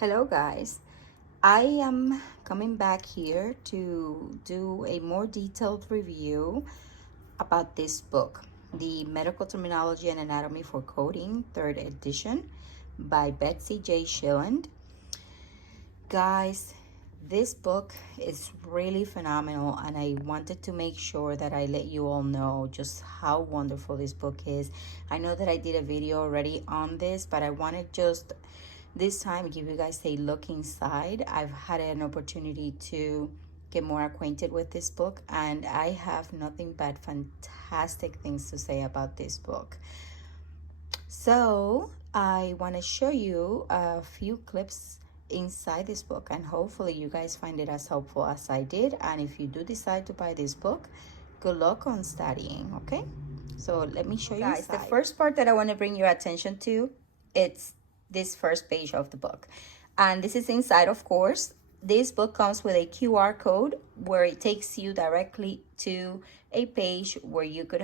Hello guys, I am coming back here to do a more detailed review about this book, The Medical Terminology and Anatomy for Coding, 3rd edition by Betsy J. Shiland. Guys, this book is really phenomenal and I wanted to make sure that I let you all know just how wonderful this book is. I know that I did a video already on this, but I wanted just this time give you guys a look inside. I've had an opportunity to get more acquainted with this book and I have nothing but fantastic things to say about this book. So I want to show you a few clips inside this book and hopefully you guys find it as helpful as I did. And if you do decide to buy this book, good luck on studying. Okay, so let me show you guys the first part that I want to bring your attention to. It's this first page of the book, and this is inside. Of course, this book comes with a QR code where it takes you directly to a page where you could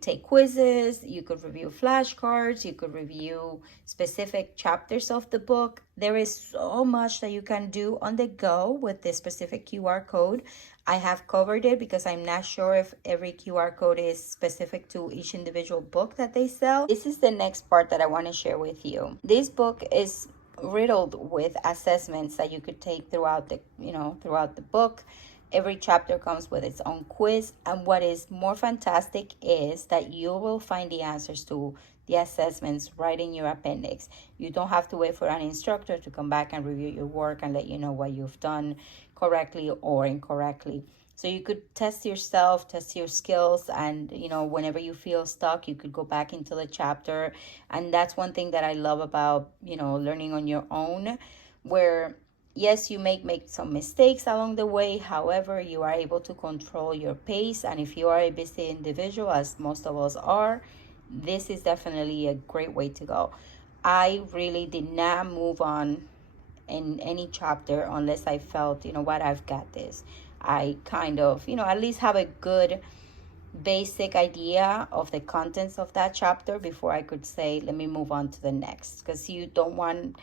take quizzes, you could review flashcards, you could review specific chapters of the book. There is so much that you can do on the go with this specific QR code. I have covered it because I'm not sure if every QR code is specific to each individual book that they sell. This is the next part that I want to share with you. This book is riddled with assessments that you could take throughout the book. Every chapter comes with its own quiz, and what is more fantastic is that you will find the answers to the assessments right in your appendix. You don't have to wait for an instructor to come back and review your work and let you know what you've done correctly or incorrectly. So you could test yourself, test your skills, and whenever you feel stuck, you could go back into the chapter. And that's one thing that I love about learning on your own, where yes, you may make some mistakes along the way. However, you are able to control your pace. And if you are a busy individual, as most of us are, this is definitely a great way to go. I really did not move on in any chapter unless I felt, I've got this. I kind of, at least have a good basic idea of the contents of that chapter before I could say, let me move on to the next. Because you don't want,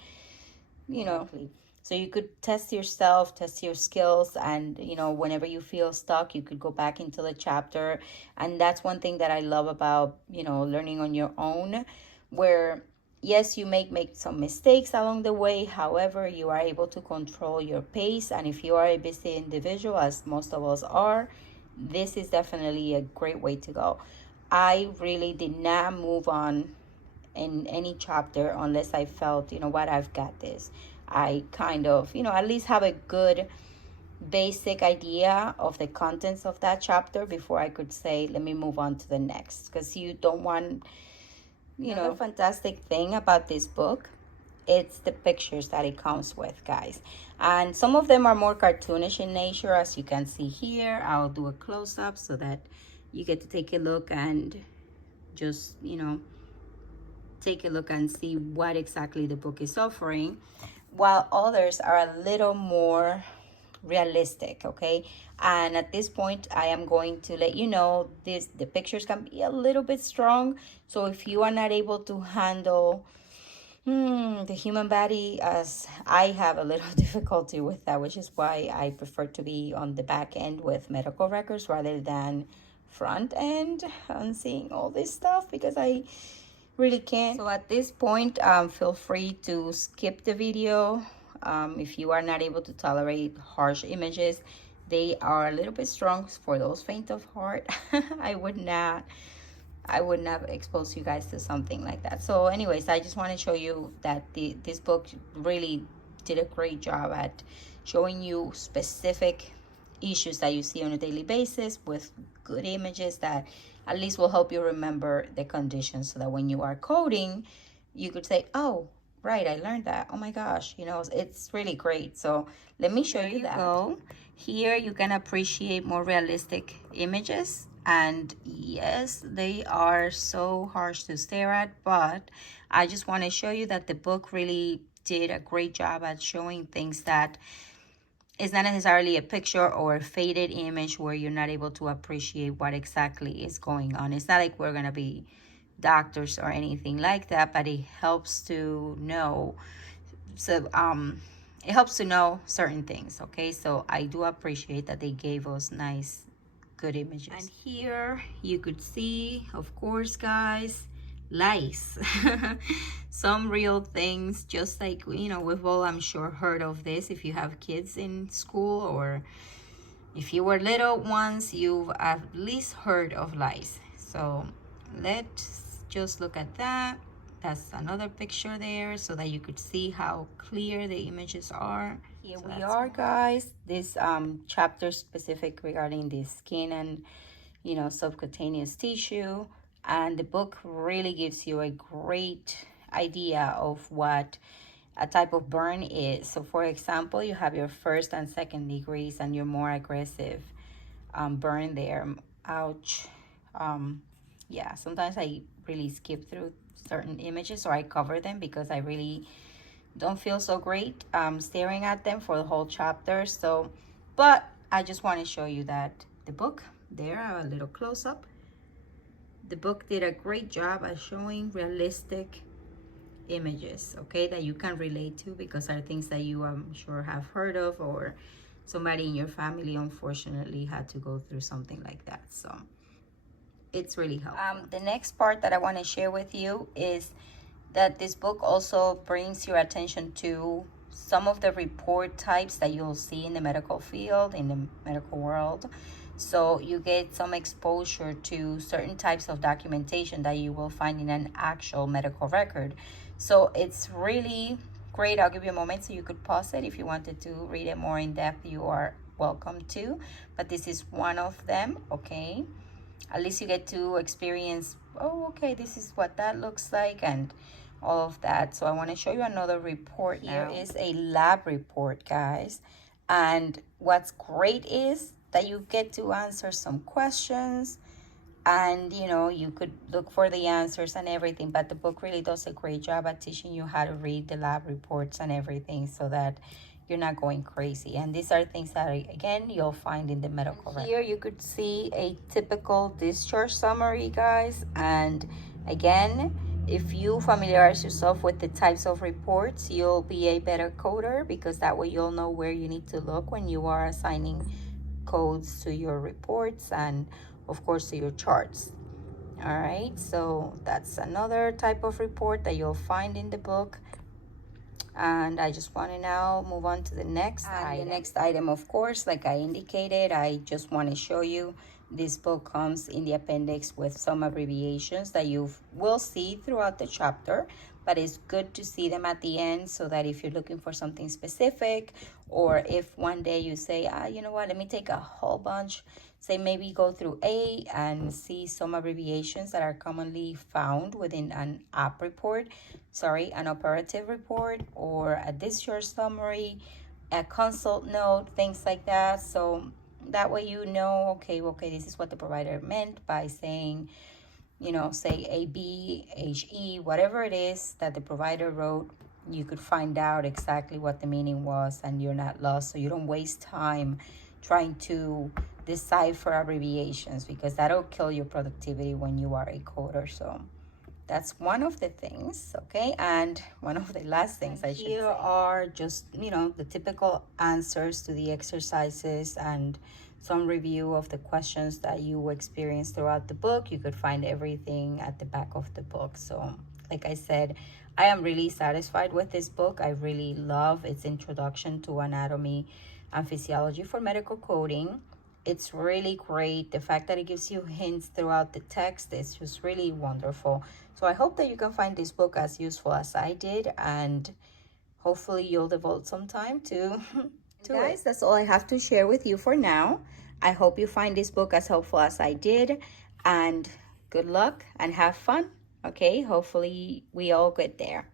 so you could test yourself, test your skills, and whenever you feel stuck, you could go back into the chapter. And that's one thing that I love about learning on your own, where yes, you may make some mistakes along the way. However, you are able to control your pace. And if you are a busy individual, as most of us are, this is definitely a great way to go. I really did not move on in any chapter unless I felt, I've got this. I kind of, at least have a good basic idea of the contents of that chapter before I could say, let me move on to the next. Because you don't want, Another fantastic thing about this book, it's the pictures that it comes with, guys. And some of them are more cartoonish in nature, as you can see here. I'll do a close-up so that you get to take a look and just, take a look and see what exactly the book is offering, while others are a little more realistic. Okay, and at this point I am going to let you know the pictures can be a little bit strong, so if you are not able to handle the human body, as I have a little difficulty with that, which is why I prefer to be on the back end with medical records rather than front end and seeing all this stuff, because I really can't. So at this point, feel free to skip the video. If you are not able to tolerate harsh images, they are a little bit strong for those faint of heart. I would not expose you guys to something like that. So anyways, I just want to show you that this book really did a great job at showing you specific issues that you see on a daily basis with good images that at least will help you remember the conditions, so that when you are coding, you could say, oh, right, I learned that. Oh my gosh, it's really great. So let me show you that. Go. Here you can appreciate more realistic images. And yes, they are so harsh to stare at, but I just want to show you that the book really did a great job at showing things that it's not necessarily a picture or a faded image where you're not able to appreciate what exactly is going on. It's not like we're going to be doctors or anything like that, but it helps to know So it helps to know certain things, okay? So I do appreciate that they gave us nice, good images. And here you could see, of course, guys, lice. Some real things, just like, you know, we've all, I'm sure, heard of this. If you have kids in school, or if you were little once, you've at least heard of lice. So let's just look at that. That's another picture there, so that you could see how clear the images are. Here so we are, guys. This chapter specific regarding the skin and, you know, subcutaneous tissue. And the book really gives you a great idea of what a type of burn is. So for example, you have your first and second degrees and your more aggressive burn there. Ouch. Yeah, sometimes I really skip through certain images, or I cover them because I really don't feel so great staring at them for the whole chapter. So, but I just want to show you that the book there, a little close-up, the book did a great job at showing realistic images, okay, that you can relate to, because are things that you, I'm sure, have heard of, or somebody in your family unfortunately had to go through something like that. So it's really helpful. The next part that I want to share with you is that this book also brings your attention to some of the report types that you'll see in the medical field, in the medical world. So you get some exposure to certain types of documentation that you will find in an actual medical record. So it's really great. I'll give you a moment so you could pause it. If you wanted to read it more in depth, you are welcome to. But this is one of them, okay? At least you get to experience, oh, okay, this is what that looks like, and all of that. So I want to show you another report now. Here is a lab report, guys. And what's great is that you get to answer some questions, and you know, you could look for the answers and everything, but the book really does a great job at teaching you how to read the lab reports and everything, so that you're not going crazy. And these are things that, again, you'll find in the medical record. Here you could see a typical discharge summary, guys. And again, if you familiarize yourself with the types of reports, you'll be a better coder, because that way you'll know where you need to look when you are assigning codes to your reports and of course to your charts. All right, so that's another type of report that you'll find in the book. And I just want to now move on to the next item. The next item, of course, like I indicated, I just want to show you this book comes in the appendix with some abbreviations that you will see throughout the chapter, but it's good to see them at the end, so that if you're looking for something specific, or if one day you say, you know what, let me take a whole bunch, say maybe go through A and see some abbreviations that are commonly found within an app report, an operative report, or a discharge summary, a consult note, things like that. So that way you know, okay, this is what the provider meant by saying, you know, say AB, HE, whatever it is that the provider wrote. You could find out exactly what the meaning was, and you're not lost, so you don't waste time trying to decipher abbreviations, because that'll kill your productivity when you are a coder. So that's one of the things, okay? And one of the last things I should say. Here are just, you know, the typical answers to the exercises and some review of the questions that you experience throughout the book. You could find everything at the back of the book. So like I said, I am really satisfied with this book. I really love its introduction to anatomy and physiology for medical coding. It's really great. The fact that it gives you hints throughout the text is just really wonderful. So I hope that you can find this book as useful as I did, and hopefully you'll devote some time to guys, that's all I have to share with you for now. I hope you find this book as helpful as I did, and good luck and have fun. Okay, hopefully we all get there.